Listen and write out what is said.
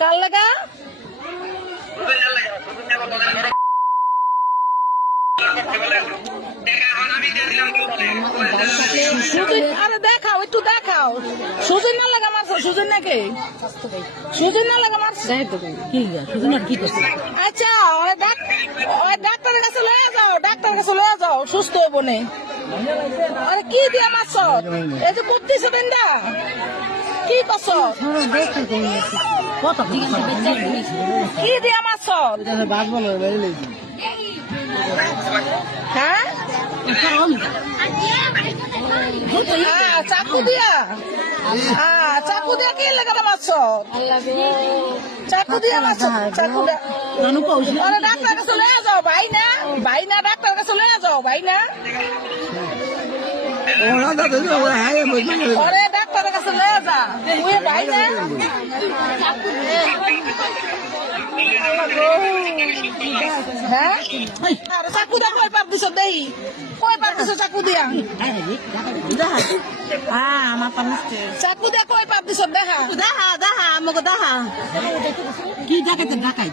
কার লাগা আরে দেখাও একটু দেখাও সুজন না লাগা মারছো সুজন নাকি সুজন না লাগা মারছো আচ্ছা ওই ডাক্তারের কাছে লয়ে যাও ডাক্তারের কাছে লয়ে যাও সুস্থ হইব নে আরে কি দিয়া মারছো এই যে 32 দিন দা কি করছো কি দিয়া মারছো হ্যাঁ চাকু দিয়া চাকু দিয়া কি লাগানো মাছ চাকু দিয়া মাছ চাকু দিয়া ডাক্তার কাছে লয়ে যাও ভাই না ডাক্তার কাছে লয়ে যাও ভাই না ওরে ডাক্তারের কাছে লয়ে যা তুই ভাই না হ্যাঁ চাকু দিয়া কয় পাপ দিছ দেই কয় পাপ দিছ চাকু দিয়া চাকু দিয়া কয় পাপ দিছ দেখা আমাকে দেখা কি ডাকাইতে ডাকাই